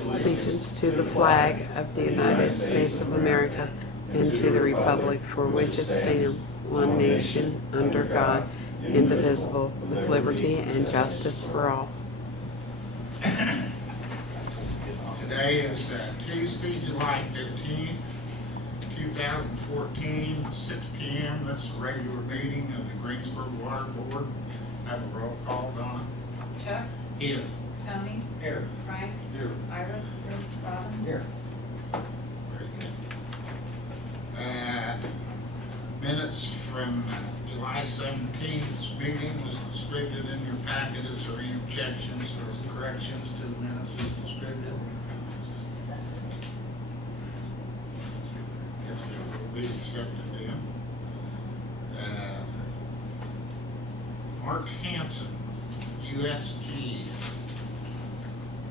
allegiance to the flag of the United States of America and to the republic for which it stands, one nation, under God, indivisible, with liberty and justice for all. Today is Tuesday, July 15th, 2014, 6 p.m. This is a regular meeting of the Greensburg Water Board. Have a roll call, Donna. Chuck? Here. Tony? Here. Frank? Here. Iris? Robin? Here. Very good. Minutes from July 17th meeting was distributed in your packet. Is there any objections or corrections to the minutes as distributed? Yes, they will be accepted then. Marc Hanson, USG.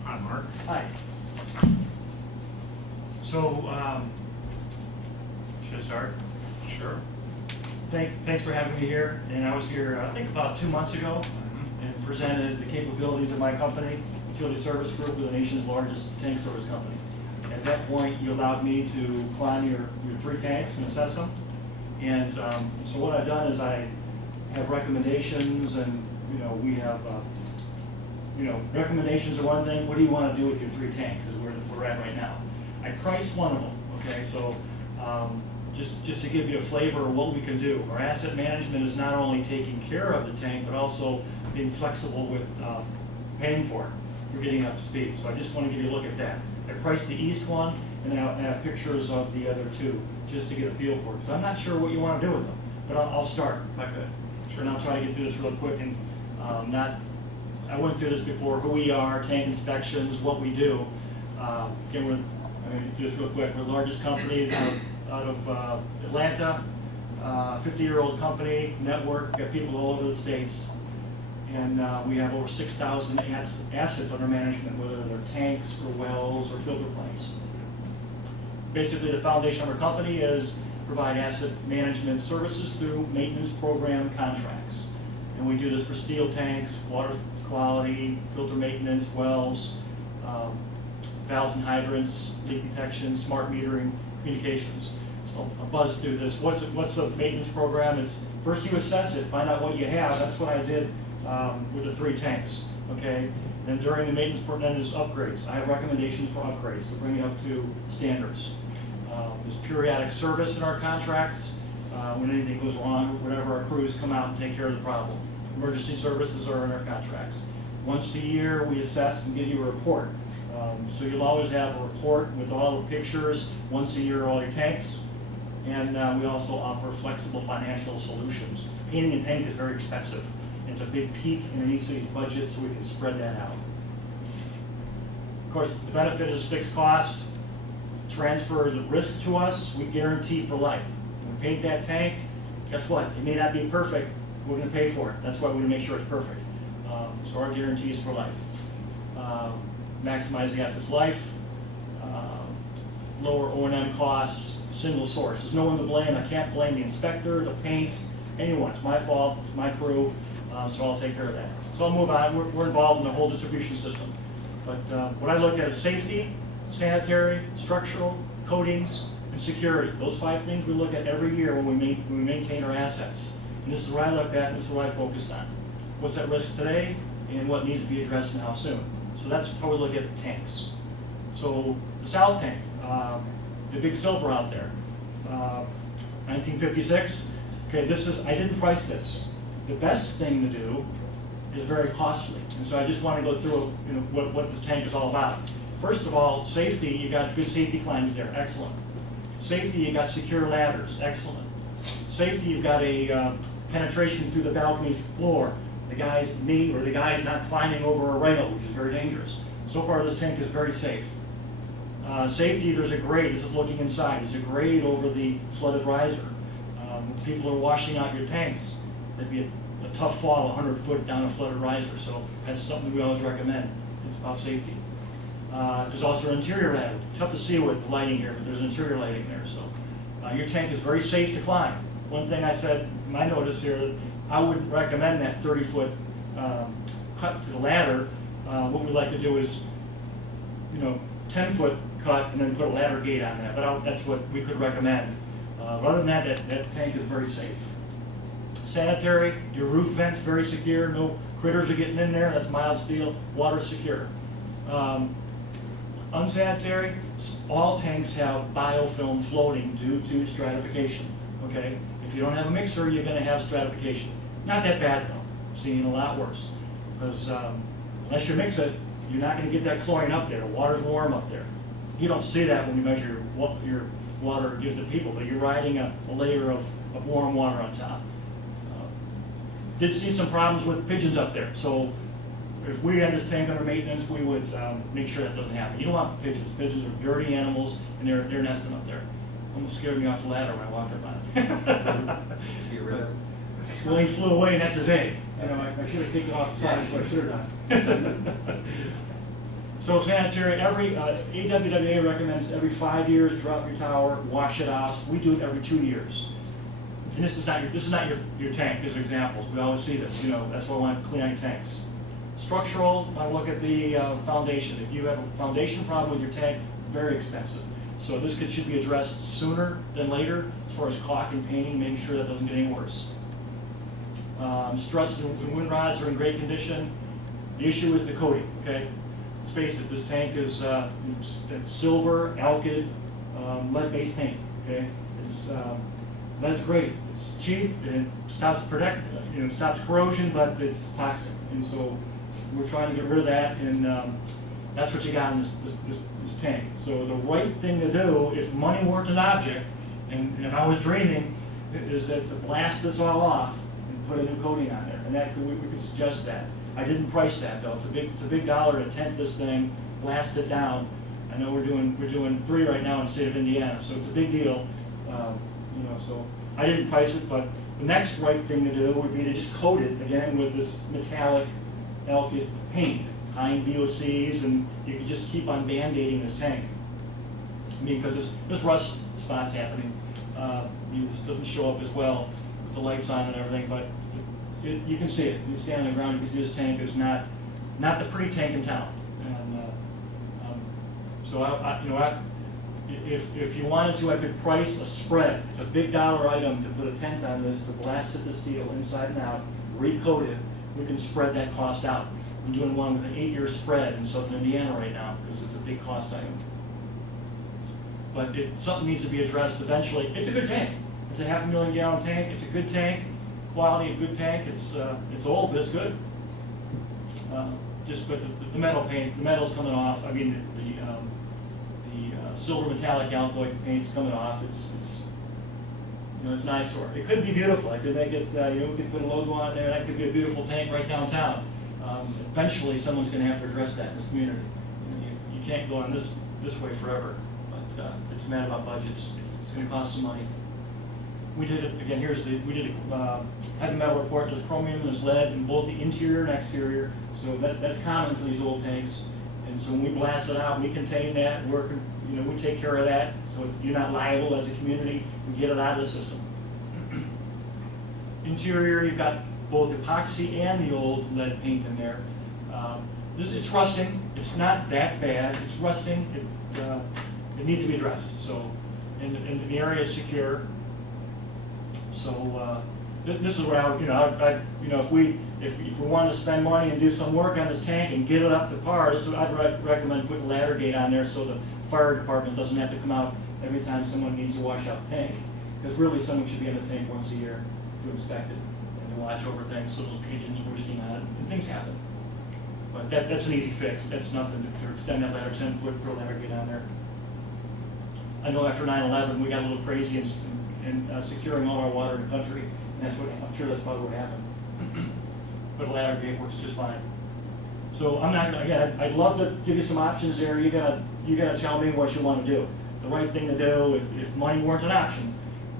Hi, Mark. Hi. So, should I start? Sure. Thanks for having me here. And I was here, I think about 2 months ago, and presented the capabilities of my company, Utility Service Group, with the nation's largest tank service company. At that point, you allowed me to climb your 3 tanks and assess them. And so what I've done is I have recommendations, and we have recommendations are one thing. What do you want to do with your 3 tanks? Is where we're at right now. I priced one of them. Okay, so just to give you a flavor of what we can do. Our asset management is not only taking care of the tank, but also being flexible with paying for it. We're getting up to speed. So I just want to give you a look at that. I priced the east one, and I have pictures of the other 2, just to get a feel for it. Because I'm not sure what you want to do with them, but I'll start if I could. Sure. And I'll try to get through this real quick. And I went through this before. Who we are, tank inspections, what we do. Again, I'm going to do this real quick. We're the largest company out of Atlanta, 50-year-old company, network, got people all over the states. And we have over 6,000 assets under management, whether they're tanks or wells or filter plants. Basically, the foundation of our company is provide asset management services through maintenance program contracts. And we do this for steel tanks, water quality, filter maintenance, wells, valves and hydrants, leak detection, smart metering, communications. So I'll buzz through this. What's a maintenance program? It's first you assess it, find out what you have. That's what I did with the 3 tanks. Okay, and during the maintenance program is upgrades. I have recommendations for upgrades to bring it up to standards. There's periodic service in our contracts. When anything goes wrong, whatever, our crews come out and take care of the problem. Emergency services are in our contracts. Once a year, we assess and give you a report. So you'll always have a report with all the pictures, once a year, all your tanks. And we also offer flexible financial solutions. Painting a tank is very expensive. It's a big peak in any city's budget, so we can spread that out. Of course, the benefit is fixed cost. Transfer the risk to us, we guarantee for life. When we paint that tank, guess what? It may not be perfect, we're going to pay for it. That's why we're going to make sure it's perfect. So our guarantee is for life. Maximize the asset's life, lower O&M costs, single source. There's no one to blame. I can't blame the inspector, the paint, anyone. It's my fault, it's my crew, so I'll take care of that. So I'll move on. We're involved in the whole distribution system. But what I look at is safety, sanitary, structural, coatings, and security. Those 5 things we look at every year when we maintain our assets. And this is what I looked at, and this is what I focused on. What's at risk today, and what needs to be addressed and how soon. So that's how we look at tanks. So the south tank, the big silver out there, 1956. Okay, I didn't price this. The best thing to do is very costly. And so I just want to go through what this tank is all about. First of all, safety, you got good safety climbs there, excellent. Safety, you got secure ladders, excellent. Safety, you've got a penetration through the balcony floor. The guy's not climbing over a rail, which is very dangerous. So far, this tank is very safe. Safety, there's a grade. This is looking inside. There's a grade over the flooded riser. People are washing out your tanks. It'd be a tough fall, 100 foot down a flooded riser. So that's something we always recommend. It's about safety. There's also an interior ladder. Tough to see with the lighting here, but there's an interior lighting there. So your tank is very safe to climb. One thing I said in my notice here, I would recommend that 30-foot cut to the ladder. What we like to do is 10-foot cut and then put a ladder gate on that, but that's what we could recommend. But other than that, that tank is very safe. Sanitary, your roof vent's very secure, no critters are getting in there, that's mild steel, water's secure. Unsanitary, all tanks have biofilm floating due to stratification, okay? If you don't have a mixer, you're gonna have stratification. Not that bad though, I'm seeing a lot worse. Because unless you mix it, you're not gonna get that chlorine up there, the water's warm up there. You don't see that when you measure your water gives to people, but you're riding a layer of warm water on top. Did see some problems with pigeons up there, so if we had this tank under maintenance, we would make sure that doesn't happen. You don't want pigeons. Pigeons are dirty animals, and they're nesting up there. Almost scared me off the ladder when I walked up on it. Well, he flew away, and that's his day. You know, I should have kicked it off the side, so I should have done. So sanitary, AWWA recommends every 5 years, drop your tower, wash it out. We do it every 2 years. And this is not your tank. These are examples. We always see this. That's why I want to clean out your tanks. Structural, I look at the foundation. If you have a foundation problem with your tank, very expensive. So this should be addressed sooner than later as far as caulk and painting, making sure that doesn't get any worse. Struts and wind rods are in great condition. The issue is the coating, okay? Let's face it, this tank is it's silver, alkyd, lead-based paint, okay? Lead's great. It's cheap, and it stops stops corrosion, but it's toxic. And so we're trying to get rid of that, and that's what you got in this tank. So the right thing to do, if money weren't an object, and if I was dreaming, is that to blast this all off and put a new coating on there. And we could suggest that. I didn't price that though. It's a big dollar to tent this thing, blast it down. I know we're doing 3 right now in the state of Indiana, so it's a big deal. So I didn't price it, but the next right thing to do would be to just coat it again with this metallic alkyd paint, high VOCs, and you can just keep on band-aiding this tank. Because there's rust spots happening. This doesn't show up as well with the lights on and everything, but you can see it. You stand on the ground, you can see this tank is not the pretty tank in town. And if you wanted to, I could price a spread. It's a big dollar item to put a tent on this, to blast it to steel inside and out, recoat it. We can spread that cost out. I'm doing one with an 8-year spread in southern Indiana right now because it's a big cost item. But something needs to be addressed eventually. It's a good tank. It's a 500,000 gallon tank. It's a good tank. Quality, a good tank. It's old, but it's good. But the metal paint, the metal's coming off. I mean, the silver metallic alloy paint's coming off. It's an eyesore. It could be beautiful. I could make it. We could put a logo on there. That could be a beautiful tank right downtown. Eventually, someone's going to have to address that in this community. You can't go on this way forever. But it's a matter about budgets. It's going to cost some money. We did it again. Had the metal report. There's chromium and there's lead in both the interior and exterior. So that's common for these old tanks. And so when we blast it out, we contain that. We take care of that. So you're not liable as a community. We get it out of the system. Interior, you've got both epoxy and the old lead paint in there. It's rusting. It's not that bad. It's rusting. It needs to be addressed. So, and the area is secure. So this is where if we wanted to spend money and do some work on this tank and get it up to par, so I'd recommend putting a ladder gate on there so the fire department doesn't have to come out every time someone needs to wash out the tank. Because really, someone should be in the tank once a year to inspect it and to watch over things, so those pigeons roosting on it, and things happen. But that's an easy fix. That's nothing to extend that ladder 10 foot, put a ladder gate on there. I know after 9/11 we got a little crazy in securing all our water in the country, and I'm sure that's probably what happened. But a ladder gate works just fine. So I'm not gonna, again, I'd love to give you some options there. You gotta tell me what you want to do. The right thing to do, if money weren't an option,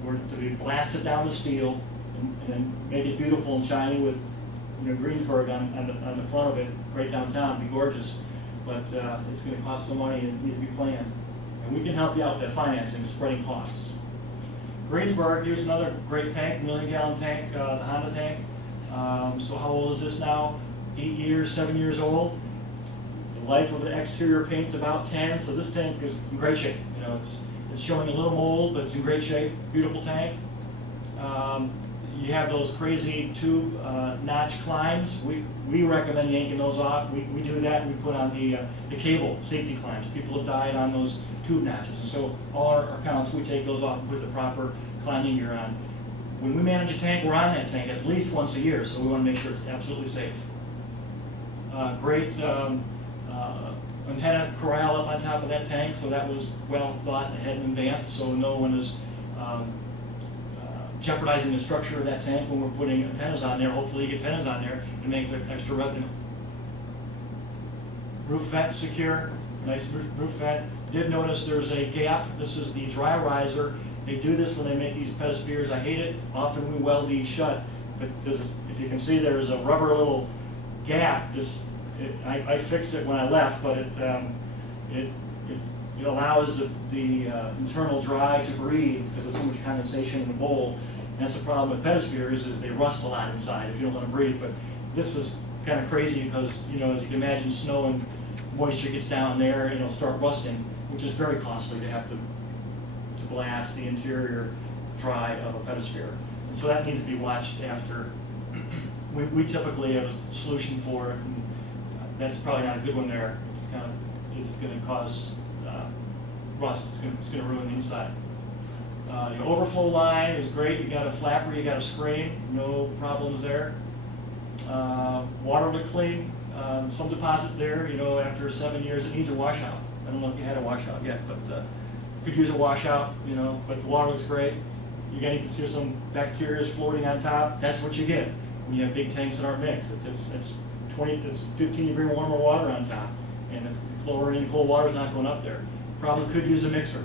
were to be blasted down to steel and then make it beautiful and shiny with Greensburg on the front of it, right downtown. It'd be gorgeous, but it's going to cost some money and it needs to be planned. And we can help you out with that financing, spreading costs. Greensburg, here's another great tank, 1 million gallon tank, the Honda tank. So how old is this now? 8 years, 7 years old. The life of the exterior paint's about 10, so this tank is in great shape. You know, it's showing a little mold, but it's in great shape. Beautiful tank. You have those crazy tube notch climbs. We recommend yanking those off. We do that, and we put on the cable safety clamps. People have died on those tube notches, and so all our accounts, we take those off and put the proper climbing gear on. When we manage a tank, we're on that tank at least once a year, so we want to make sure it's absolutely safe. Great antenna corral up on top of that tank, so that was well thought ahead in advance, so no one is jeopardizing the structure of that tank when we're putting antennas on there. Hopefully you get antennas on there and make extra revenue. Roof vent secure, nice roof vent. Did notice there's a gap. This is the dry riser. They do this when they make these pedospheres. I hate it. Often we weld these shut, but if you can see, there's a rubber little gap. I fixed it when I left, but it allows the internal dry to breathe because there's so much condensation in the bowl. And that's the problem with pedospheres, is they rust a lot inside if you don't let them breathe. But this is kind of crazy because, you know, as you can imagine, snow and moisture gets down there and it'll start rusting, which is very costly to have to blast the interior dry of a pedosphere. And so that needs to be watched after. We typically have a solution for it, and that's probably not a good one there. It's going to cause rust. It's going to ruin the inside. Your overflow line is great. You got a flapper, you got a screen, no problems there. Water to clean. Some deposit there. You know, after 7 years, it needs a washout. I don't know if you had a washout yet, but could use a washout. You know, but the water looks great. You can see some bacteria floating on top. That's what you get when you have big tanks that aren't mixed. It's 15-degree warmer water on top, and it's chlorine. Cold water's not going up there. Probably could use a mixer.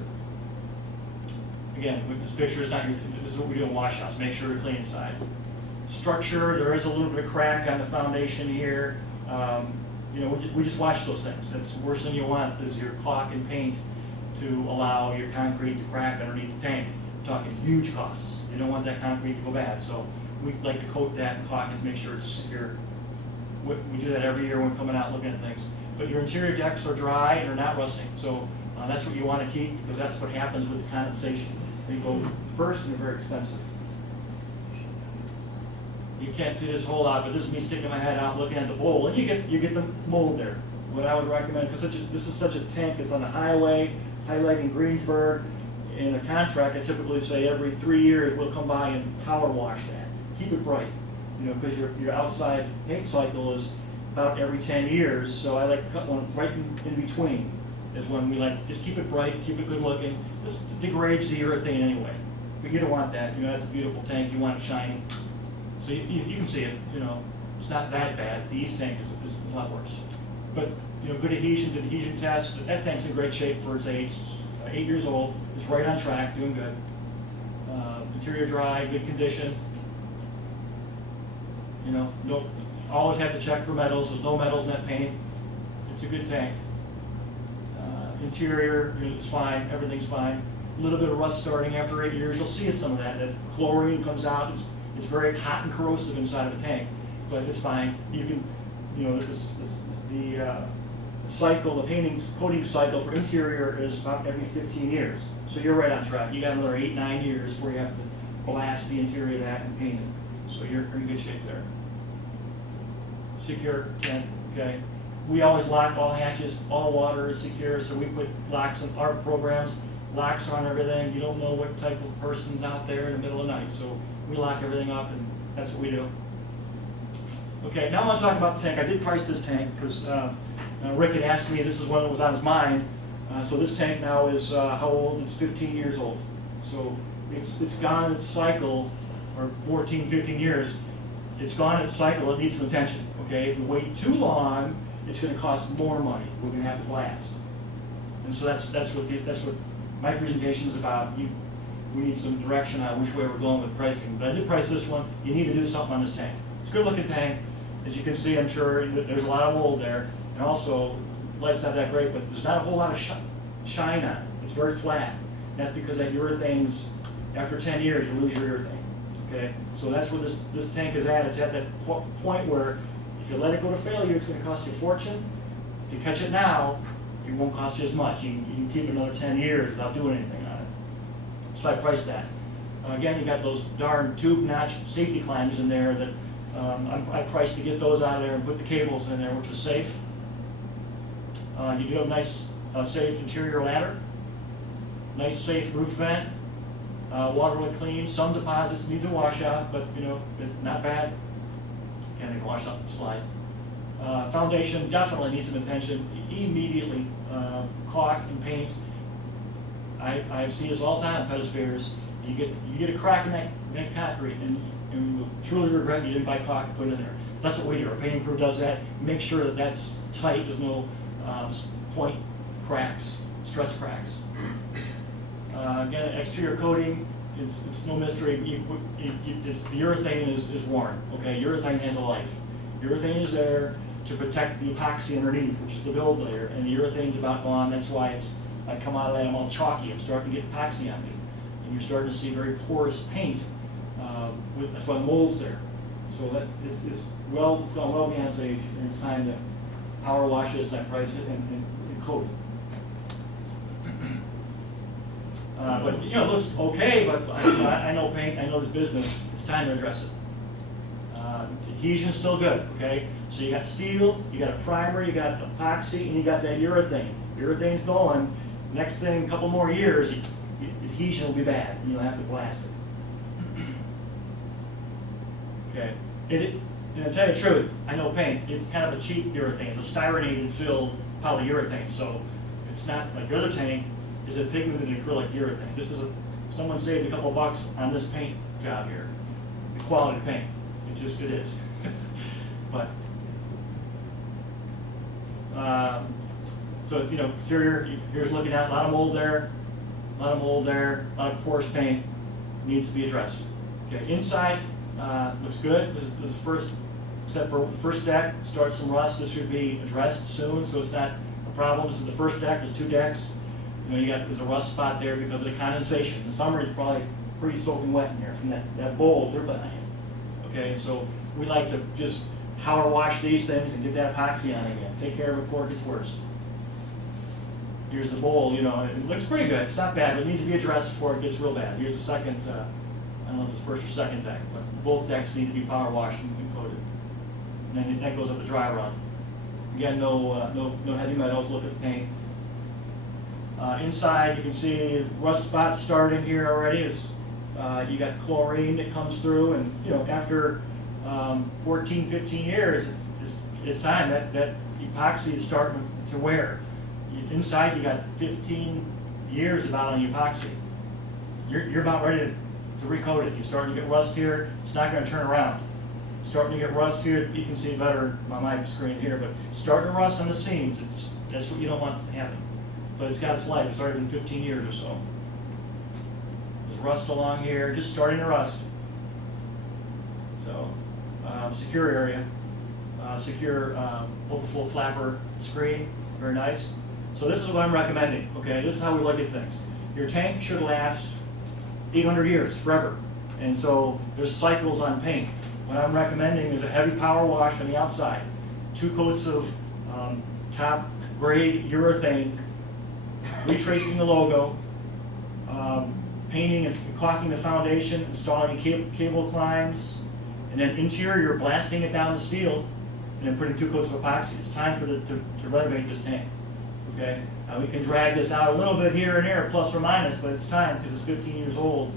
Again, with this picture, this is what we do in washouts. Make sure to clean inside. Structure, there is a little bit of crack on the foundation here. You know, we just watch those things. That's the worst thing you want is your caulk and paint to allow your concrete to crack underneath the tank. We're talking huge costs. You don't want that concrete to go bad, so we like to coat that and caulk it to make sure it's secure. We do that every year when we're coming out looking at things. But your interior decks are dry and are not rusting, so that's what you want to keep, because that's what happens with the condensation. They go first and they're very expensive. You can't see this whole lot, but this is me sticking my head out looking at the bowl, and you get the mold there. What I would recommend, because this is such a tank, it's on the highway, highlighting Greensburg. In a contract, I typically say every 3 years we'll come by and power wash that. Keep it bright, you know, because your outside paint cycle is about every 10 years. So I like to cut one right in between. Is when we like to just keep it bright, keep it good looking. This degrades the urethane anyway, but you don't want that. You know, that's a beautiful tank. You want it shiny. So you can see it. You know, it's not that bad. The east tank is a lot worse. But you know, good adhesion test. That tank's in great shape for its age. 8 years old. It's right on track, doing good. Interior dry, good condition. You know, always have to check for metals. There's no metals in that paint. It's a good tank. Interior is fine. Everything's fine. A little bit of rust starting after 8 years. You'll see some of that. That chlorine comes out. It's very hot and corrosive inside of the tank, but it's fine. You can, you know, the cycle, the coating cycle for interior is about every 15 years. So you're right on track. You got another 8-9 years before you have to blast the interior of that and paint it. So you're in good shape there. Secure tank, okay. We always lock all hatches, all water is secure, so we put locks in our programs. Locks on everything. You don't know what type of person's out there in the middle of the night, so we lock everything up, and that's what we do. Okay, now I want to talk about the tank. I did price this tank because Rick had asked me, this is what was on his mind. So this tank now is, how old? It's 15 years old. So it's gone its cycle, or 14, 15 years. It's gone its cycle, it needs some attention. Okay, if we wait too long, it's going to cost more money. We're going to have to blast. And so that's what my presentation is about. We need some direction on which way we're going with pricing. But I did price this one. You need to do something on this tank. It's a good looking tank. As you can see, I'm sure there's a lot of mold there. And also, light's not that great, but there's not a whole lot of shine on it. It's very flat. And that's because that urethane's, after 10 years, you lose your urethane. Okay? So that's where this tank is at. It's at that point where if you let it go to failure, it's going to cost you a fortune. If you catch it now, it won't cost you as much. You can keep it another 10 years without doing anything on it. So I priced that. Again, you got those darn tube notch safety climbs in there that I priced to get those out of there and put the cables in there, which was safe. You do have a nice, safe interior ladder, nice, safe roof vent, water will clean. Some deposits needs a washout, but you know, not bad. Can they wash up, slide? Foundation definitely needs some attention immediately. Caulk and paint. I see this all the time. Pedospheres. You get a crack in that concrete, and you will truly regret you didn't buy caulk and put it in there. That's what we do. Our painting crew does that. Make sure that that's tight. There's no point cracks, stress cracks. Again, exterior coating. It's no mystery. The urethane is worn. Okay, urethane has a life. Urethane is there to protect the epoxy underneath, which is the build layer, and the urethane's about gone. That's why I come out of that, I'm all chalky. I'm starting to get epoxy on me, and you're starting to see very porous paint. That's why the mold's there. So that it's gone well beyond its age, and it's time to power wash this, and I price it and coat it. But you know, it looks okay, but I know paint, I know this business. It's time to address it. Adhesion's still good, okay? So you got steel, you got a primer, you got epoxy, and you got that urethane. Urethane's going. Next thing, a couple more years, adhesion will be bad, and you'll have to blast it. Okay. And to tell you the truth, I know paint. It's kind of a cheap urethane. It's a styrene filled polyurethane, so it's not like your other tank is a pigmented acrylic urethane. This is someone saved a couple bucks on this paint job here. The quality of paint, it is. But so you know, exterior. Here's looking at a lot of mold there, a lot of porous paint needs to be addressed. Okay, inside looks good. This is the first, except for the first deck starts some rust. This should be addressed soon, so it's not a problem. This is the first deck. There's 2 decks. You know, there's a rust spot there because of the condensation. In summer, it's probably pretty soaking wet in here from that bowl turbine. Okay, so we like to just power wash these things and get that epoxy on again. Take care of it before it gets worse. Here's the bowl. You know, it looks pretty good. It's not bad, but it needs to be addressed before it gets real bad. Here's the second. I don't know if it's first or second deck, but both decks need to be power washed and coated. And then that goes up the dry run. Again, no heavy metals. Look at the paint. Inside, you can see rust spots starting here already. You got chlorine that comes through, and you know, after 14, 15 years, it's time that epoxy is starting to wear. Inside, you got 15 years about on epoxy. You're about ready to recoat it. You're starting to get rust here. It's not going to turn around. Starting to get rust here. You can see better on my screen here, but starting to rust on the seams. That's what you don't want to happen. But it's got its life. It's already been 15 years or so. There's rust along here, just starting to rust. So, secure area, secure overflow flapper screen, very nice. So this is what I'm recommending, okay? This is how we look at things. Your tank should last 800 years, forever. And so there's cycles on paint. What I'm recommending is a heavy power wash on the outside, 2 coats of top grade urethane, retracing the logo, painting and caulking the foundation, installing cable climbs, and then interior blasting it down to steel, and then putting 2 coats of epoxy. It's time to renovate this tank. Okay, we can drag this out a little bit here and there, plus or minus, but it's time because it's 15 years old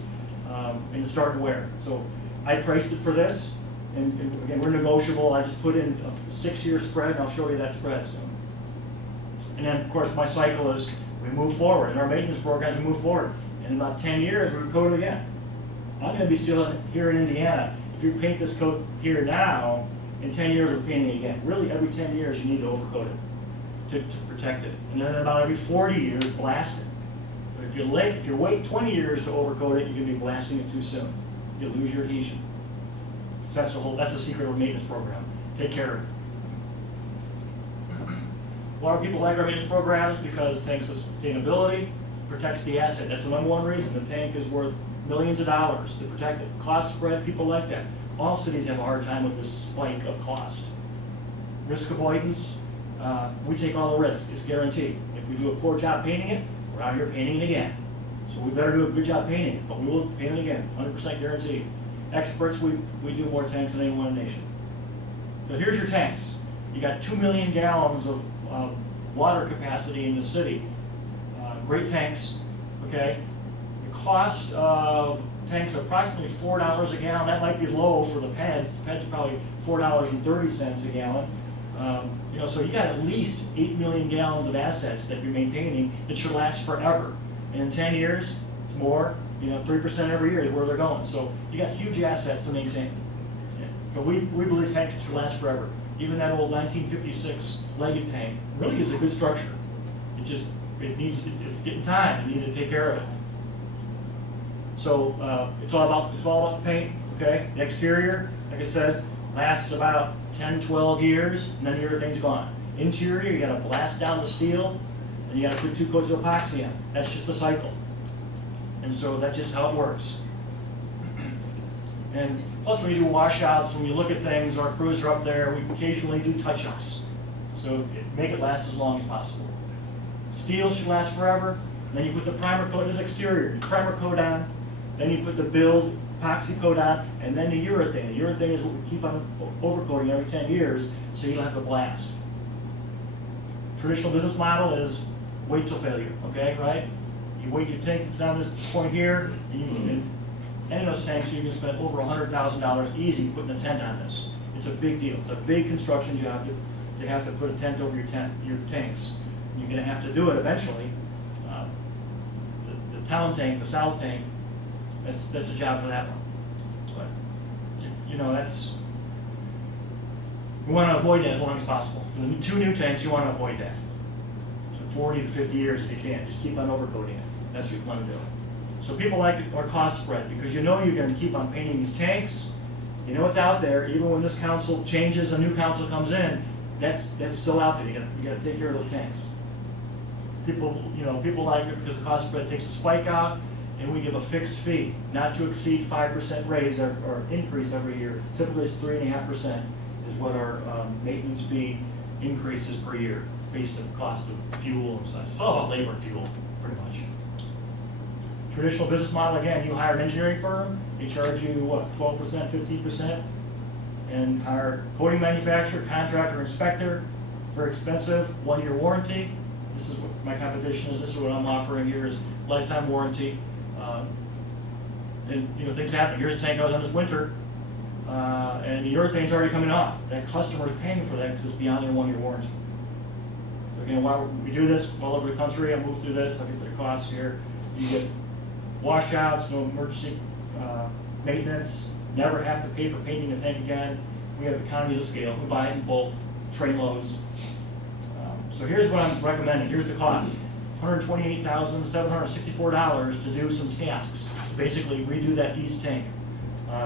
and it's starting to wear. So I priced it for this, and again, we're negotiable. I just put in a 6-year spread, and I'll show you that spread soon. And then, of course, my cycle is we move forward. In our maintenance programs, we move forward. In about 10 years, we recoat it again. I'm going to be still here in Indiana. If you paint this coat here now, in 10 years, we're painting it again. Really, every 10 years, you need to overcoat it to protect it. And then about every 40 years, blast it. But if you wait 20 years to overcoat it, you're going to be blasting it too soon. You'll lose your adhesion. So that's the secret of a maintenance program. Take care of it. A lot of people like our maintenance programs because it takes sustainability, protects the asset. That's the #1 reason. The tank is worth millions of dollars to protect it. Cost spread, people like that. All cities have a hard time with this spike of cost. Risk avoidance, we take all the risk, it's guaranteed. If we do a poor job painting it, we're out here painting it again. So we better do a good job painting it, but we will paint it again, 100% guaranteed. Experts, we do more tanks than anyone in the nation. So here's your tanks. You got 2 million gallons of water capacity in the city. Great tanks, okay? The cost of tanks are approximately $4 a gallon. That might be low for the PEDs. The PEDs are probably $4.30 a gallon. You know, so you got at least 8 million gallons of assets that you're maintaining that should last forever. And in 10 years, it's more. You know, 3% every year is where they're going. So you got huge assets to maintain. Yeah. But we believe tanks should last forever. Even that old 1956 legged tank really is a good structure. It's getting time. You need to take care of it. So it's all about the paint. Okay, the exterior, like I said, lasts about 10, 12 years, and then the other thing's gone. Interior, you got to blast down the steel, and you got to put 2 coats of epoxy in. That's just the cycle. And so that's just how it works. And plus, when you do washouts, when you look at things, our crews are up there. We occasionally do touch-ups, so make it last as long as possible. Steel should last forever. Then you put the primer coat. This exterior, you primer coat on. Then you put the build epoxy coat on, and then the urethane. The urethane is what we keep on overcoating every 10 years, so you don't have to blast. Traditional business model is wait till failure. Okay, right? You wait your tank down this point here, and you can. Any of those tanks, you can spend over $100,000 easy putting a tent on this. It's a big deal. It's a big construction job to have to put a tent over your tanks. You're going to have to do it eventually. The town tank, the south tank, that's a job for that one. But you know, we want to avoid that as long as possible. For the 2 new tanks, you want to avoid that. So 40 to 50 years if you can. Just keep on overcoating it. That's what you want to do. So people like our cost spread because you know you're going to keep on painting these tanks. You know it's out there. Even when this council changes, a new council comes in, that's still out there. You got to take care of those tanks. People like it because the cost spread takes a spike out, and we give a fixed fee, not to exceed 5% raise or increase every year. Typically, it's 3.5% is what our maintenance fee increases per year, based on the cost of fuel and such. It's all about labor and fuel, pretty much. Traditional business model, again, you hire an engineering firm, they charge you, what, 12%, 15%, and hire coating manufacturer, contractor, inspector, very expensive, 1-year warranty. This is what my competition is, this is what I'm offering here is lifetime warranty. And you know, things happen. Here's a tank I was on this winter, and the urethane's already coming off. That customer's paying for that because it's beyond their 1-year warranty. So again, why we do this all over the country, I move through this, I'll get to the costs here. You get washouts, no emergency maintenance, never have to pay for painting the tank again. We have economies of scale. We buy it in bulk, train loads. So here's what I'm recommending. Here's the cost. $128,764 to do some tasks. To basically redo that east tank.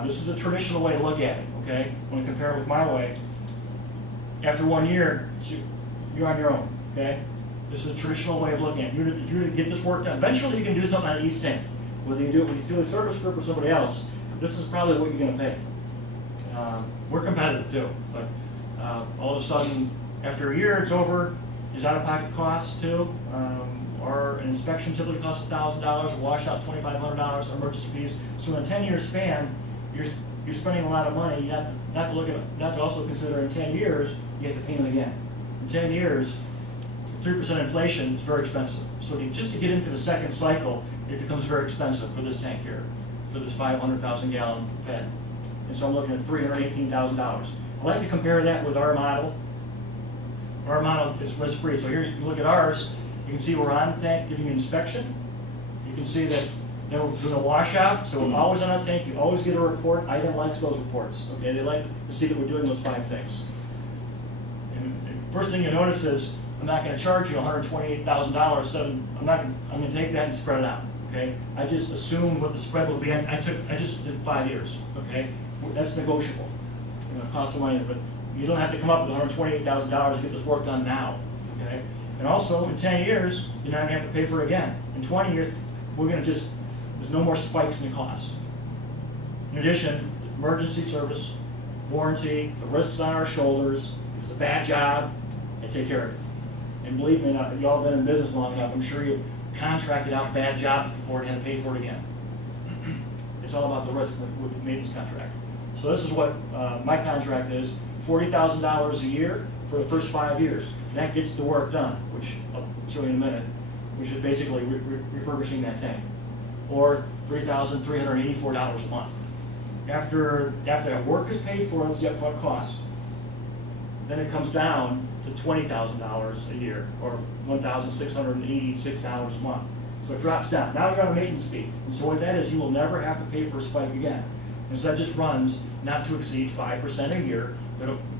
This is a traditional way to look at it, okay? When I compare it with my way, after 1 year, you're on your own, okay? This is a traditional way of looking at it. If you're to get this work done, eventually you can do something on an east tank. Whether you do it with utility service group or somebody else, this is probably what you're going to pay. We're competitive too, but all of a sudden, after a year, it's over. There's out-of-pocket costs too. An inspection typically costs $1,000, a washout $2,500, emergency fees. So in a 10-year span, you're spending a lot of money. You have not to also consider in 10 years you have to paint them again. In 10 years, 3% inflation is very expensive. So just to get into the second cycle, it becomes very expensive for this tank here, for this 500,000 gallon PED. And so I'm looking at $318,000. I like to compare that with our model. Our model is risk-free. So here you look at ours, you can see we're on the tank giving you inspection. You can see that then we're doing a washout, so we're always on our tank. You always get a report. IDEM likes those reports. Okay, they like to see that we're doing those 5 things. And first thing you notice is I'm not going to charge you $128,000. So I'm going to take that and spread it out. Okay, I just assumed what the spread will be. I just did 5 years. Okay, that's negotiable. You know, cost of money, but you don't have to come up with $128,000 to get this work done now. Okay, and also in 10 years you're not going to have to pay for it again. In 20 years, there's no more spikes in the cost. In addition, emergency service, warranty, the risks on our shoulders. If it's a bad job, and take care of it. And believe me, y'all been in business long enough, I'm sure you've contracted out bad jobs before and had to pay for it again. It's all about the risk with the maintenance contract. So this is what my contract is, $40,000 a year for the first 5 years. And that gets the work done, which I'll show you in a minute, which is basically refurbishing that tank. Or $3,384 a month. After that work is paid for, it's the upfront cost. Then it comes down to $20,000 a year, or $1,686 a month. So it drops down. Now you're on a maintenance fee. And so what that is, you will never have to pay for a spike again. And so that just runs not to exceed 5% a year.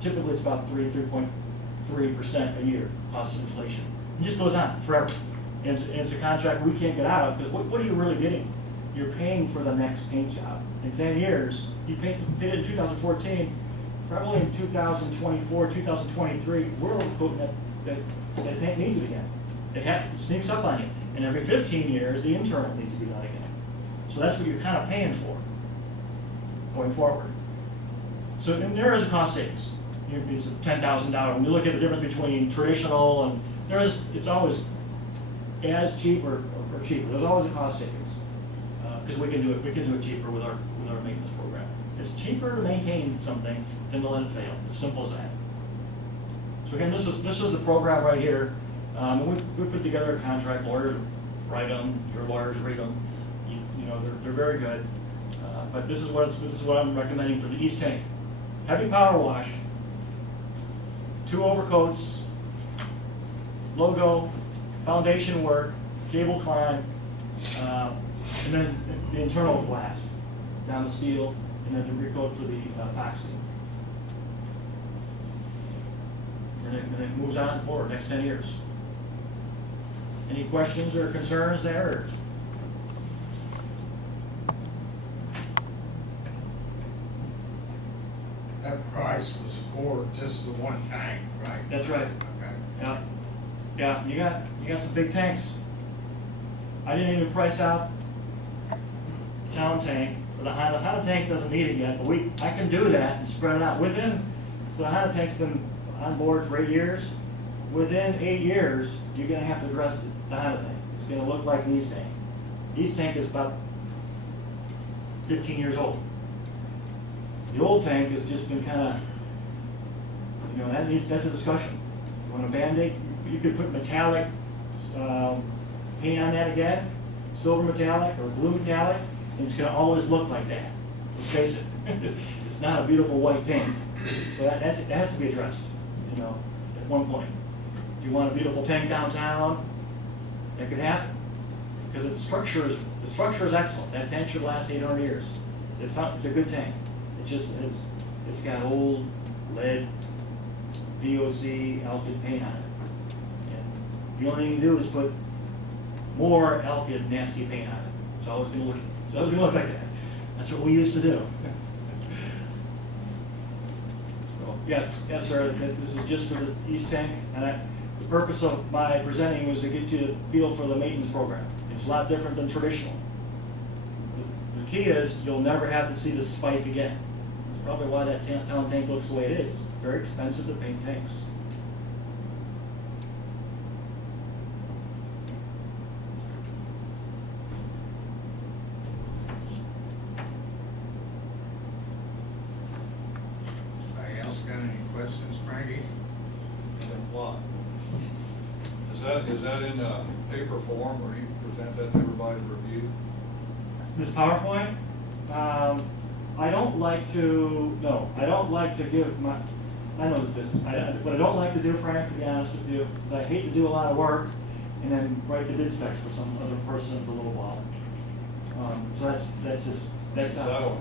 Typically it's about 3.3% a year, cost of inflation. It just goes on forever. And it's a contract we can't get out of, because what are you really getting? You're paying for the next paint job. In 10 years, you paid it in 2014, probably in 2024, 2023, we're hoping that tank needs it again. It sneaks up on you. And every 15 years, the internal needs to be done again. So that's what you're kind of paying for going forward. So and there is a cost savings. It's $10,000. When you look at the difference between traditional and it's always as cheap or cheaper. There's always a cost savings because we can do it cheaper with our maintenance program. It's cheaper to maintain something than to let it fail. It's simple as that. So again, this is the program right here. We put together a contract. Lawyers write them. Your lawyers read them. You know they're very good. But this is what I'm recommending for the East Tank. Heavy power wash, 2 overcoats, logo, foundation work, cable climb, and then the internal blast down the steel, and then the recoat for the epoxy. And it moves on forward next 10 years. Any questions or concerns there? Or? That price was for just the one tank, right? That's right. Okay. Yeah, you got some big tanks. I didn't even price out the town tank, or the Honda tank doesn't need it yet, but I can do that and spread it out within. So the Honda tank's been on board for 8 years. Within 8 years, you're gonna have to address the Honda tank. It's gonna look like the East tank. The East tank is about 15 years old. The old tank has just been kind of, that's a discussion. You want a Band-Aid? You could put metallic paint on that again, silver metallic or blue metallic, and it's going to always look like that. Let's face it, it's not a beautiful white paint. So that has to be addressed, at one point. Do you want a beautiful tank downtown? That could happen, because the structure is excellent. That tank should last 800 years. It's a good tank. It's got old lead VOC alkyd paint on it. And the only thing you do is put more alkyd nasty paint on it. It's always going to look like that. That's what we used to do. So yes, sir. This is just for the East tank, and the purpose of my presenting was to get you a feel for the maintenance program. It's a lot different than traditional. The key is you'll never have to see this spike again. That's probably why that town tank looks the way it is. It's very expensive to paint tanks. Anybody else got any questions, Frankie? Well, is that in paper form, or do you present that to everybody to review? This PowerPoint, I don't like to give my, I know this business. What I don't like to do, Frank, to be honest with you, is I hate to do a lot of work and then write the bid specs for some other person for a little while. So that's how.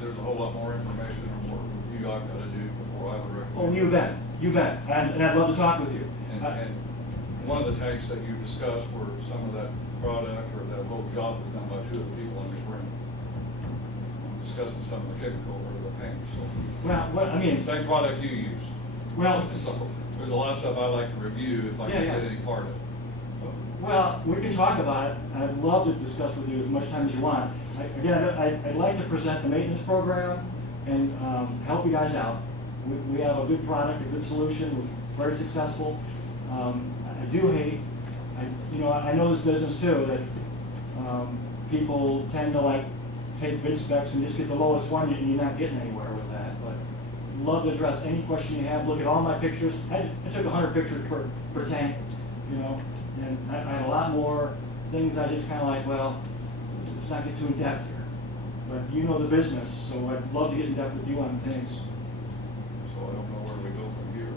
There's a whole lot more information and work review I've got to do before I would recommend. Oh, you bet, and I'd love to talk with you. And one of the tanks that you discussed were some of that product or that whole job was done by 2 of the people in this room. I'm discussing some of the chemical or the paint, so. Well, Same product you use. Well, So there's a lot of stuff I like to review if I can Yeah. get any part of it. well, we can talk about it. I'd love to discuss with you as much time as you want. I'd like to present the maintenance program and help you guys out. We have a good product, a good solution. very successful. I do hate, I know this business too, that people tend to like take bid specs and just get the lowest one, and you're not getting anywhere with that. But love to address any question you have. Look at all my pictures. I took 100 pictures per tank, and I had a lot more things I just kind of like, well, let's not get too in depth here. But you know the business, so I'd love to get in depth with you on tanks. So I don't know where we go from here,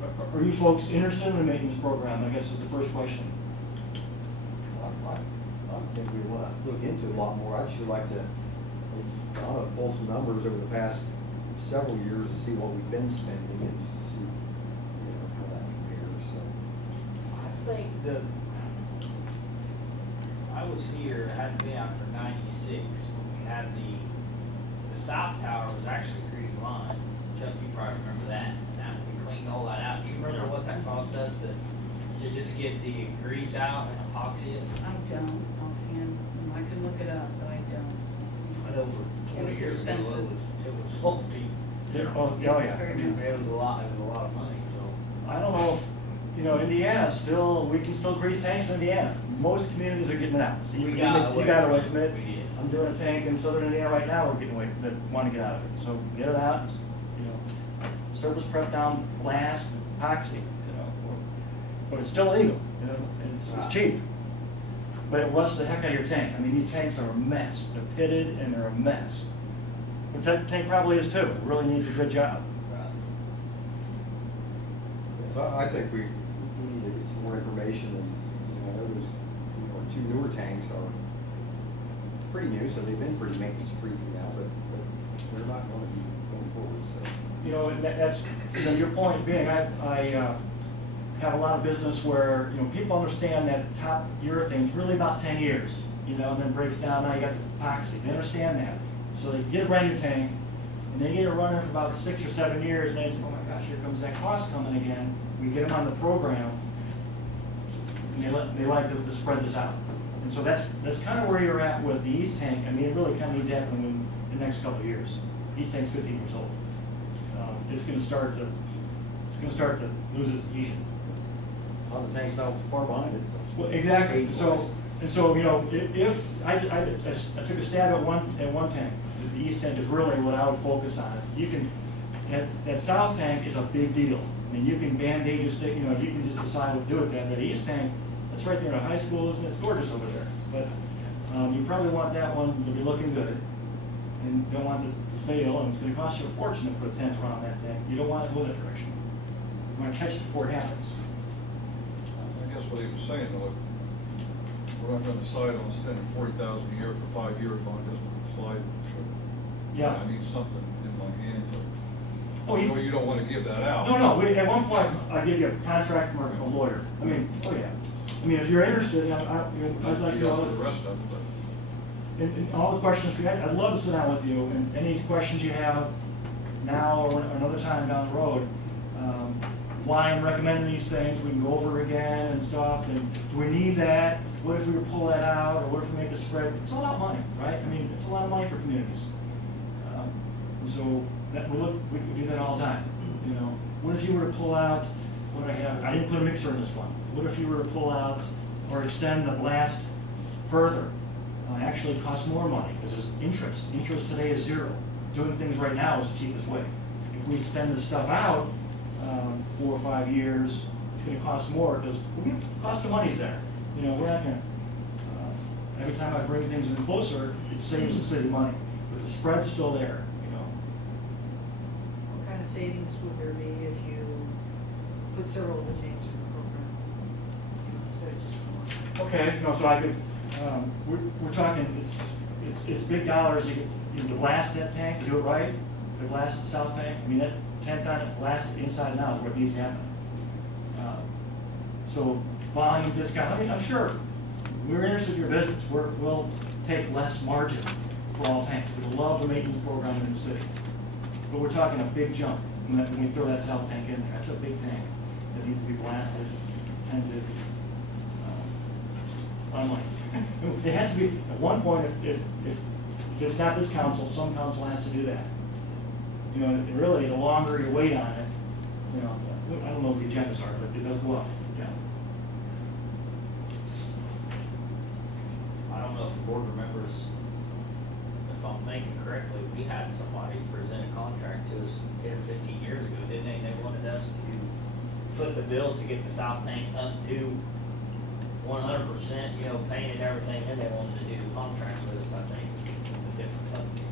but Are you folks interested in a maintenance program, I guess is the first question. I think we want to look into it a lot more. I'd sure like to, I want to pull some numbers over the past several years to see what we've been spending and just to see, how that compares, so. I think I was here, it had to be after '96, when we had the south tower was actually Grease line. Chuck, you probably remember that, and that, we cleaned all that out. Do you remember what that cost us to just get the grease out and epoxy it? I don't offhand. I can look it up, but I don't. I know for It 20 was years ago, expensive. it was faulty. Oh, It's yeah. very It expensive. was a lot of money, so. I don't know, Indiana still, we can still grease tanks in Indiana. Most communities are getting it out. So you We got away from We it. did. I'm doing a tank in southern Indiana right now, we're getting away, that want to get out of it. So get it out, surface prep down, blast, epoxy, but it's still legal, and it's cheap. But it was the heck out of your tank. I mean, these tanks are a mess. They're pitted and they're a mess. But that tank probably is too. It really needs a good job. So I think we need to get some more information, and, I know there's, our two newer tanks are pretty new, so they've been pretty maintenance-free for now, but they're not going to be going forward, so. That's, your point being, I have a lot of business where, people understand that top urethane's really about 10 years, and then breaks down, now you got the epoxy. They understand that. So they get a brand new tank, and they get it running for about 6 or 7 years, and they say, oh my gosh, here comes that cost coming again. We get them on the program, and they like to spread this out. And so that's kind of where you're at with the East tank. I mean, it really kind of needs to happen in the next couple of years. East tank's 15 years old. It's going to start to lose its adhesion. On the tank's not far behind it, so. Well, exactly. Age-wise. So if I took a stab at one tank, the East tank is really what I would focus on. You can, that South tank is a big deal. I mean, you can Band-Aid just, you can just decide what to do with that. That East tank, that's right there in a high school, isn't it? It's gorgeous over there. But you probably want that one to be looking good, and don't want it to fail, and it's going to cost you a fortune to put a tent around that thing. You don't want it to go that direction. You want to catch it before it happens. I guess what he was saying, though, we're not gonna decide on spending $40,000 a year for 5 years on just a slide. Yeah. I need something in my hand, Oh, but you don't wanna give that out. No, at one point, I give you a contract from a lawyer. I mean, oh yeah. I mean, if you're interested, I'd like You to got know, the rest of it, but. and all the questions, I'd love to sit down with you, and any questions you have now or another time down the road, why I'm recommending these things, we can go over it again and stuff, and do we need that? What if we were to pull that out, or what if we make a spread? It's all about money, right? I mean, it's a lot of money for communities. And so, we do that all the time, What if you were to pull out, I didn't put a mixer in this one. What if you were to pull out or extend the blast further? Actually, it costs more money, because there's interest. Interest today is 0. Doing things right now is the cheapest way. If we extend this stuff out, 4 or 5 years, it's going to cost more, because the cost of money's there. We're not going to, every time I bring things in closer, it saves the city money, but the spread's still there, What kind of savings would there be if you put several of the tanks in the program? Instead of just one? Okay, so I could, we're talking, it's big dollars, to blast that tank, to do it right, to blast the south tank. I mean, that tank on it, blast it inside and out is what needs to happen. So volume discount, I mean, I'm sure, we're interested in your business, we'll take less margin for all tanks. We love the maintenance program in the city. But we're talking a big jump when we throw that south tank in there. That's a big tank that needs to be blasted, tented, unlike. It has to be, at one point, if it's not this council, some council has to do that. And really, the longer you wait on it, you know, I don't know what the agendas are, but it does go up, yeah. I don't know if the board remembers, if I'm thinking correctly, we had somebody present a contract to us 10, 15 years ago, didn't they? They wanted us to foot the bill to get the south tank up to 100%, you know, painted everything, and they wanted to do the contract with us, I think, with a different company.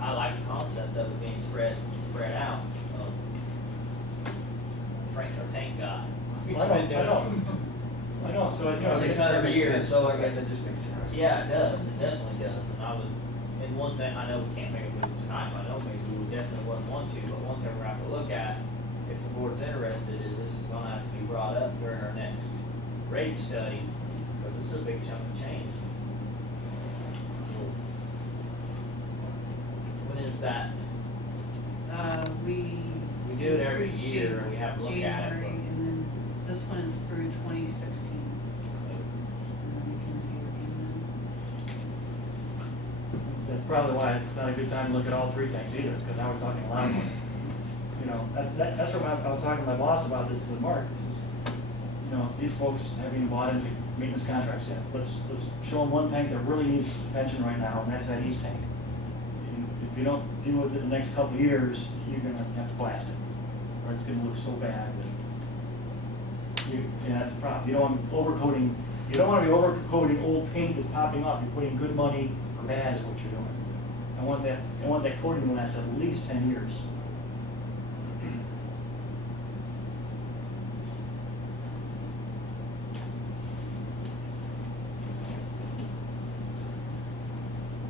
I like the concept of it being spread out. Frank's our tank guy. He's been doing it I know, so, you know, 600 That makes years, sense. so I guess. That just makes sense. Yeah, it does, it definitely does, and and one thing, I know we can't make a move tonight, but I know maybe we definitely wouldn't want to, but one thing we're gonna have to look at, if the board's interested, is this is gonna have to be brought up during our next rate study, because this is a big chunk of change. So, when is that? We do it every increased year, and we have to look at it, January, but- and then this one is through 2016. And then we can review again that's probably why it's not a good time to look at all three tanks either, because now we're talking a lot of money. You know, that's what I was talking to my boss about this, is Mark, this is, you know, these folks haven't even bought into maintenance contracts yet. Let's show them one tank that really needs attention right now, and that's that east tank. And if you don't deal with it in the next couple of years, you're gonna have to blast it, or it's gonna look so bad that that's the problem. You don't want overcoating, you don't wanna be overcoating old paint that's popping up. You're putting good money for bad is what you're doing. I want that coating to last at least 10 years.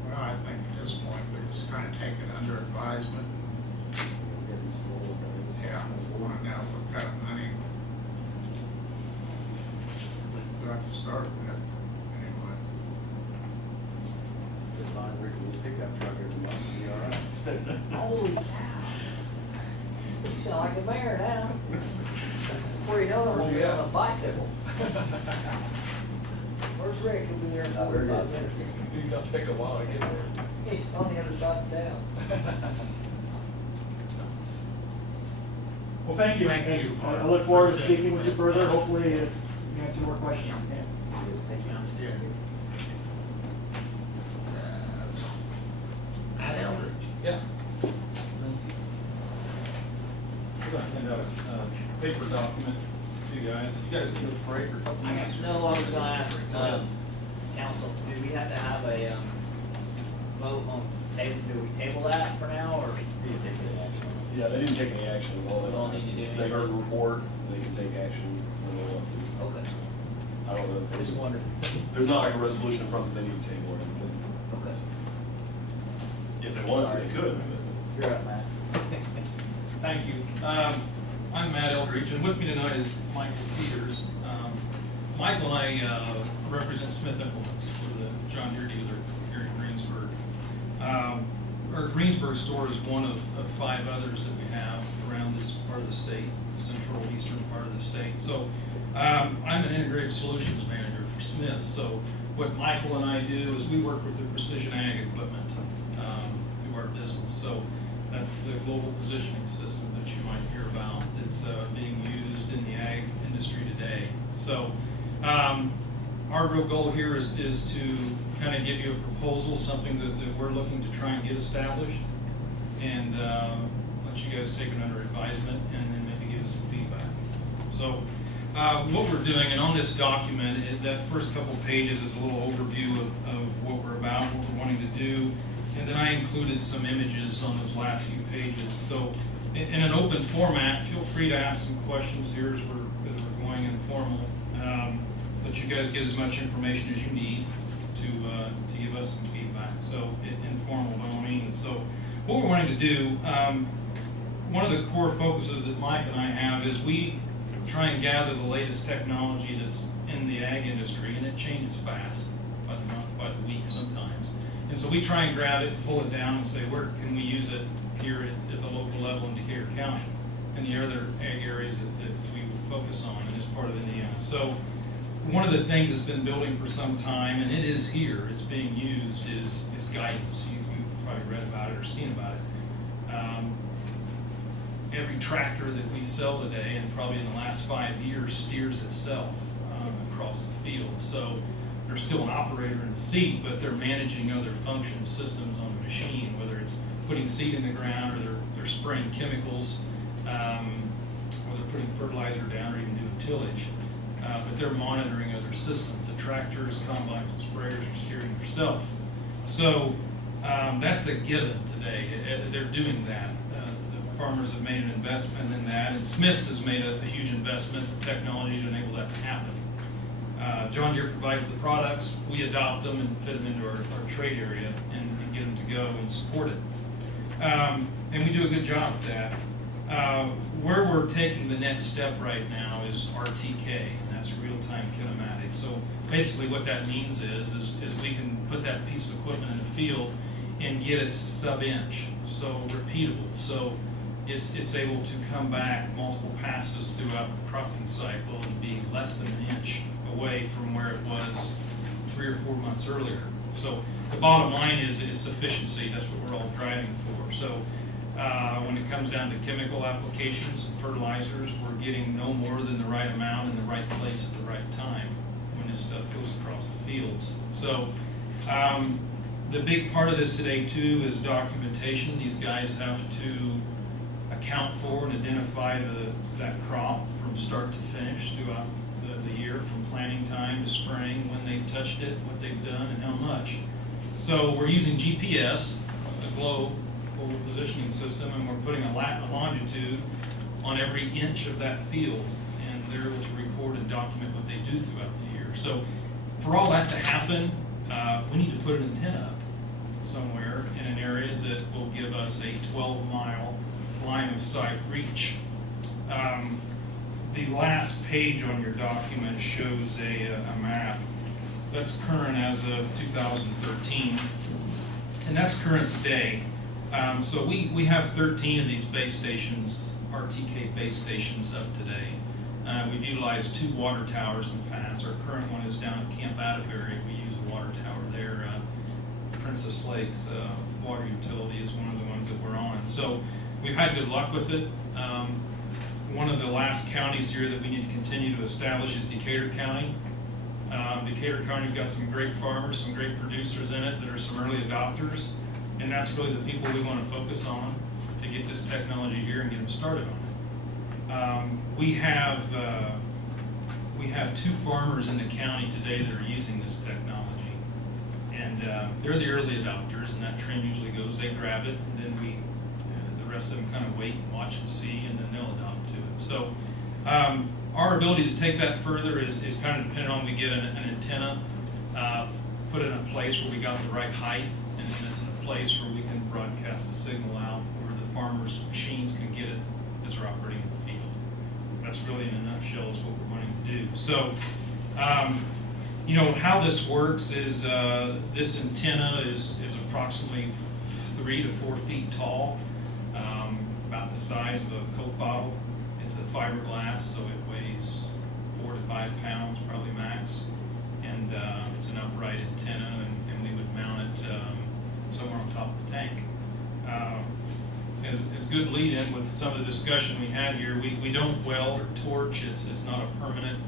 Well, I think at this point, we just kind of take it under advisement. Yeah, find out what kind of money we've got to start with, anyway. Just buy a Ricky pickup truck every month, and be all right. Holy cow. You sound like a mayor now. Before you know it, we'll be on a bicycle. Where's Rick? He'll be there in Not very 45 good. minutes. It's gonna take a while to get there. He's on the other side of town. Well, thank you. Thank you. I look forward to speaking with you further. Hopefully, you answer more questions. Yeah. Sounds good. Matt Eldridge. Yeah. We're gonna send out a paper document to you guys. You guys give a break or something? No, I was gonna ask, council, do we have to have a, vote on table, do we table that for now, or do you take any action? Yeah, they didn't take any action. All We don't need to do They anything. heard the report, they can take action when they want to. Okay, I don't know. I just wondered. There's not like a resolution in front of them, they need to table or anything. Okay. If they wanted to, they could. You're up, Matt. Thank you. I'm Matt Eldridge, and with me tonight is Michael Peters. Michael and I represent Smith Implements, for the John Deere dealer here in Greensburg. Our Greensburg store is one of 5 others that we have around this part of the state, central eastern part of the state. So I'm an integrated solutions manager for Smith. So what Michael and I do is we work with the precision ag equipment through our business. So that's the global positioning system that you might hear about that's being used in the ag industry today. So our real goal here is to kind of give you a proposal, something that we're looking to try and get established, and let you guys take it under advisement and then maybe give us some feedback. So what we're doing, and on this document, that first couple pages is a little overview of what we're about, what we're wanting to do. And then I included some images on those last few pages. So in an open format, feel free to ask some questions here as we're going informal. Let you guys get as much information as you need to give us some feedback. So informal by all means. So what we're wanting to do, one of the core focuses that Mike and I have is we try and gather the latest technology that's in the ag industry, and it changes fast, by the month, by the week sometimes. And so we try and grab it, pull it down, and say, where can we use it here at the local level in Decatur County and the other ag areas that we focus on in this part of Indiana. So one of the things that's been building for some time, and it is here, it's being used, is guidance. You've probably read about it or seen about it. every tractor that we sell today, and probably in the last 5 years, steers itself across the field. So there's still an operator in the seat, but they're managing other function systems on the machine, whether it's putting seed in the ground, or they're spraying chemicals, or they're putting fertilizer down, or even doing tillage. But they're monitoring other systems. The tractors, combines, and sprayers are steering themselves. So that's a given today. They're doing that. The farmers have made an investment in that, and Smith's has made a huge investment in technology to enable that to happen. John Deere provides the products, we adopt them and fit them into our trade area and get them to go and support it. And we do a good job at that. Where we're taking the next step right now is RTK, and that's real-time kinematics. So basically what that means is we can put that piece of equipment in the field and get it sub-inch, so repeatable. So it's able to come back multiple passes throughout the cropping cycle and be less than an inch away from where it was 3 or 4 months earlier. So the bottom line is it's efficiency. That's what we're all driving for. So when it comes down to chemical applications and fertilizers, we're getting no more than the right amount in the right place at the right time when this stuff goes across the fields. So the big part of this today too is documentation. These guys have to account for and identify that crop from start to finish throughout the year, from planting time to spraying, when they've touched it, what they've done, and how much. So we're using GPS, a global positioning system, and we're putting a longitude on every inch of that field, and they're able to record and document what they do throughout the year. So for all that to happen, we need to put an antenna up somewhere in an area that will give us a 12-mile line of sight reach. The last page on your document shows a map that's current as of 2013, and that's current today. So we have 13 of these base stations, RTK base stations, up today. We've utilized 2 water towers in the past. Our current one is down at Camp Atterbury. We use a water tower there. Princess Lakes water utility is one of the ones that we're on. So we've had good luck with it. One of the last counties here that we need to continue to establish is Decatur County. Decatur County's got some great farmers, some great producers in it that are some early adopters, and that's really the people we want to focus on to get this technology here and get them started on it. We have 2 farmers in the county today that are using this technology, and they're the early adopters, and that trend usually goes, they grab it, and then the rest of them kind of wait and watch and see, and then they'll adopt to it. So our ability to take that further is kind of dependent on we get an antenna, put it in a place where we got the right height, and then it's in a place where we can broadcast the signal out where the farmers' machines can get it as they're operating in the field. That's really, in a nutshell, is what we're wanting to do. So, you know, how this works is this antenna is approximately 3 to 4 feet tall, about the size of a Coke bottle. It's a fiberglass, so it weighs 4 to 5 pounds, probably max. And it's an upright antenna, and we would mount it somewhere on top of the tank. As a good lead-in with some of the discussion we had here, we don't weld or torch. It's not a permanent.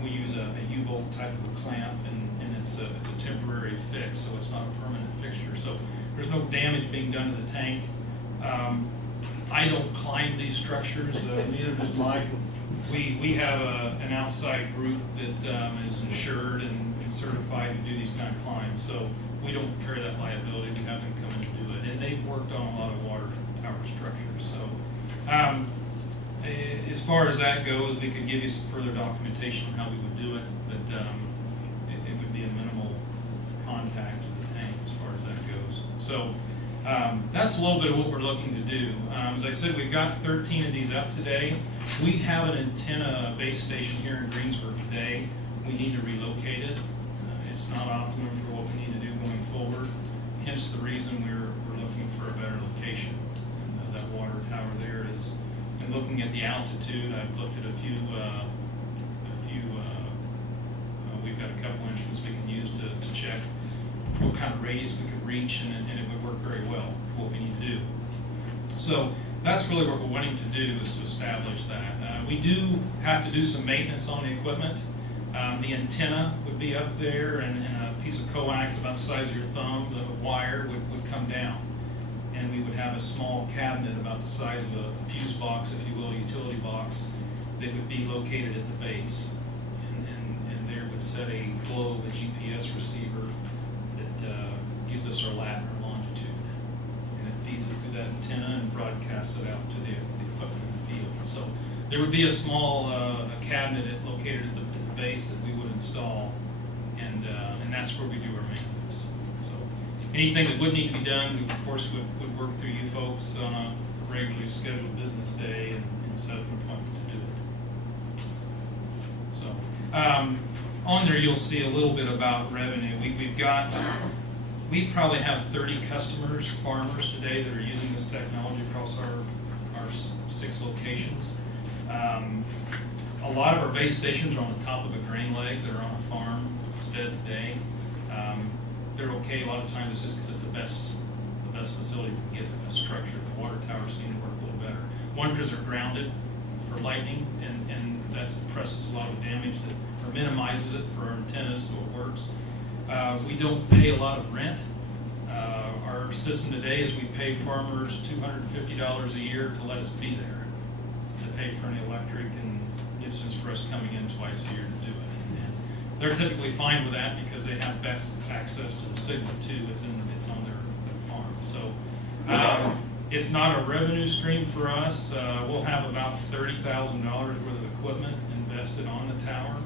We use a U-bolt type of a clamp, and it's a temporary fix, so it's not a permanent fixture. So there's no damage being done to the tank. I don't climb these structures, neither does Mike. We have an outside group that is insured and certified to do these kind of climbs, so we don't carry that liability. We have them come in and do it, and they've worked on a lot of water tower structures. So as far as that goes, we could give you some further documentation on how we would do it, but it would be a minimal contact with the tank as far as that goes. So that's a little bit of what we're looking to do. As I said, we've got 13 of these up today. We have an antenna base station here in Greensburg today. We need to relocate it. It's not optimum for what we need to do going forward. Hence the reason we're looking for a better location. And that water tower there is, and looking at the altitude, I've looked at a few we've got a couple instruments we can use to check what kind of radius we could reach, and it would work very well for what we need to do. So that's really what we're wanting to do, is to establish that. We do have to do some maintenance on the equipment. The antenna would be up there, and a piece of coax about the size of your thumb, the wire would come down. And we would have a small cabinet about the size of a fuse box, if you will, utility box, that would be located at the base. And there would set a globe, a GPS receiver, that gives us our lat and our longitude. And it feeds it through that antenna and broadcasts it out to the equipment in the field. So there would be a small a cabinet located at the base that we would install, and that's where we do our maintenance. So anything that would need to be done, we of course would work through you folks on a regularly scheduled business day and set up an appointment to do it. So on there you'll see a little bit about revenue. We probably have 30 customers, farmers today, that are using this technology across our 6 locations. A lot of our base stations are on the top of a grain leg that are on a farm instead today. They're okay a lot of times, it's just because it's the best facility we can get, the best structure. The water towers seem to work a little better. One, because they're grounded for lightning, and that suppresses a lot of damage or minimizes it for our antennas, so it works. We don't pay a lot of rent. Our system today is we pay farmers $250 a year to let us be there, to pay for any electric and nuisance for us coming in twice a year to do it. And they're typically fine with that because they have best access to the signal too. It's on their farm. So it's not a revenue stream for us. We'll have about $30,000 worth of equipment invested on the tower.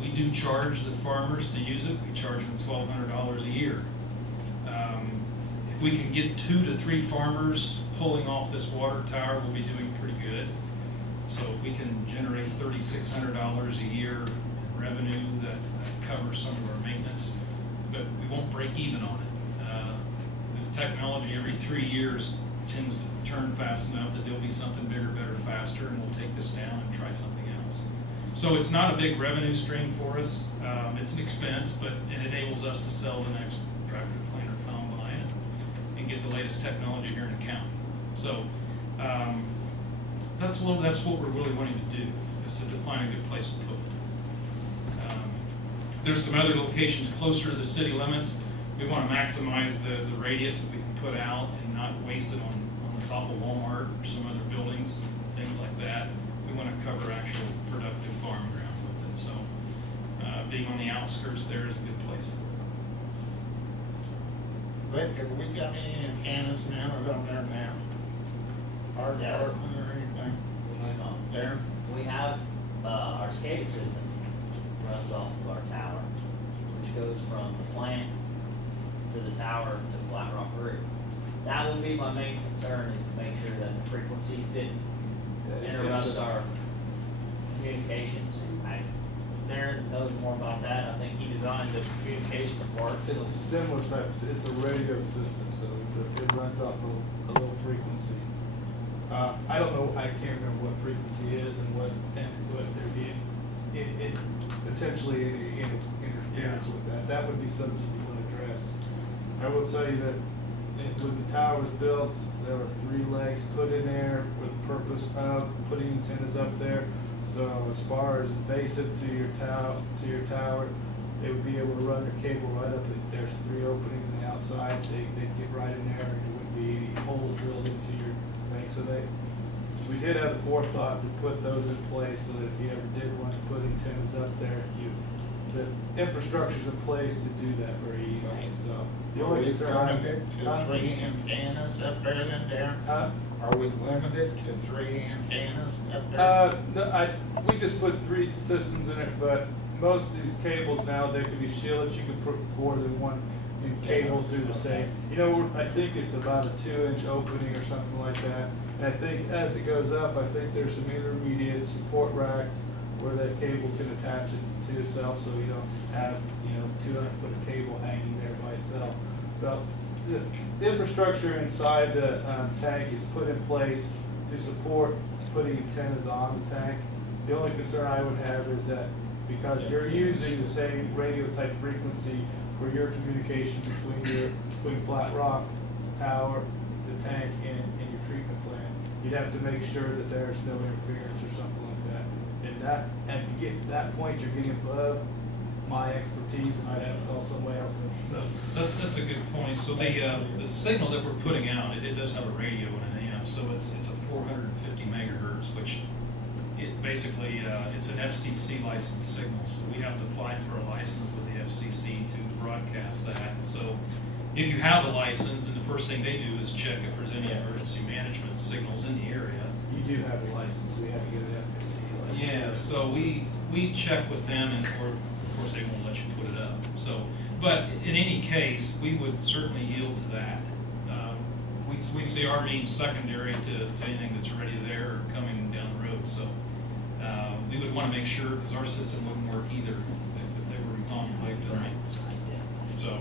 We do charge the farmers to use it. We charge them $1,200 a year. If we can get 2 to 3 farmers pulling off this water tower, we'll be doing pretty good. So if we can generate $3,600 a year in revenue, that covers some of our maintenance, but we won't break even on it. This technology every 3 years tends to turn fast enough that there'll be something bigger, better, faster, and we'll take this down and try something else. So it's not a big revenue stream for us. It's an expense, but it enables us to sell the next tractor, planer, combine, and get the latest technology here in the county. So that's what we're really wanting to do, is to define a good place to put it. There's some other locations closer to the city limits. We want to maximize the radius that we can put out and not waste it on the top of Walmart or some other buildings, things like that. We want to cover actual productive farm ground with it. So being on the outskirts there is a good place for it. Rick, have we got any antennas mounted on there now? Our department or anything? There? We have, our SCADA system runs off of our tower, which goes from the plant to the tower to Flat Rock Road. That would be my main concern, is to make sure that the frequencies didn't interrupt our communications. Darren knows more about that. I think he designed the communication part. It's a similar type, it's a radio system, so it runs off a low frequency. I don't know, I can't remember what frequency is and what there be, it potentially any interference with that. That would be something you would address. I will tell you that when the tower was built, there were 3 legs put in there with the purpose of putting antennas up there. So as far as invasive to your tower, they would be able to run their cable right up. There's 3 openings on the outside. They'd get right in there, and there wouldn't be any holes drilled into your thing. So we did have the forethought to put those in place so that if you ever did want to put antennas up there, the infrastructure's in place to do that very easily. Right. So the Are only we concern limited to 3 antennas up there then, Darren? Huh? Are we limited to 3 antennas up there? No, we just put 3 systems in it, but most of these cables now, they can be shielded. You can put more than one cable through the same. You know, I think it's about a 2-inch opening or something like that. And I think as it goes up, I think there's some intermediate support racks where that cable can attach it to itself, so you don't have, 200-foot of cable hanging there by itself. So the infrastructure inside the tank is put in place to support putting antennas on the tank. The only concern I would have is that because you're using the same radio type frequency for your communication between Flat Rock Tower, the tank, and your treatment plant, You'd have to make sure that there's no interference or something like that. And if you get to that point, you're getting above my expertise, and I'd have to call somebody else. So That's a good point. So the signal that we're putting out, it does have a radio and an amp, so it's a 450 megahertz, which it basically, it's an FCC licensed signal. So we have to apply for a license with the FCC to broadcast that. So if you have a license, then the first thing they do is check if there's any emergency management signals in the area. you do have a license. We have to get an FCC license. Yeah, so we check with them, and of course they won't let you put it up. So, but in any case, we would certainly yield to that. We see our being secondary to anything that's already there or coming down the road. So we would want to make sure, because our system wouldn't work either if they were in conflict. So.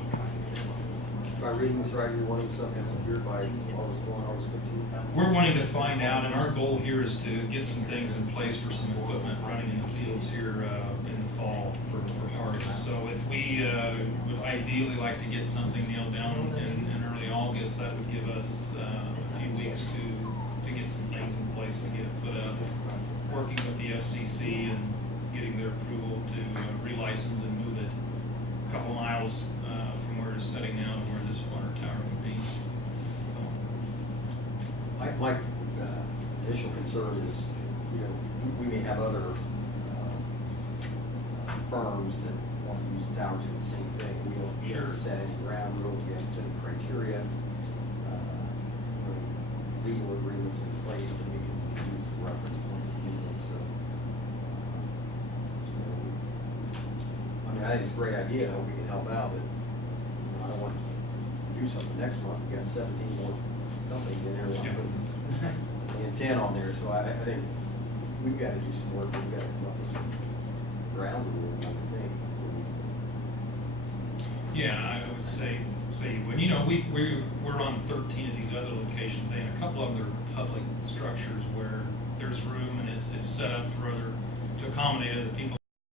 If I'm reading this right, you're wanting something secured by August 15th? We're wanting to find out, and our goal here is to get some things in place for some equipment running in the fields here in the fall for harvest. So if we would ideally like to get something nailed down in early August, that would give us a few weeks to get some things in place to get it put up. Working with the FCC and getting their approval to relicense and move it a couple miles from where it's setting now to where this water tower would be. So. My initial concern is, we may have other firms that want to use towers for the same thing. We don't Sure. set any ground rules, we haven't set any criteria, legal agreements in place that we can use as reference point to units. So, I mean, I think it's a great idea. I hope we can help out, but I don't want to do something next month. We got 17 more companies in there. Yeah. The intent on there, so I think we've got to do some work. We've got to come up with some ground rules, I would think. Yeah, I would say when we're on 13 of these other locations, and a couple of them are public structures where there's room and it's set up for to accommodate other people.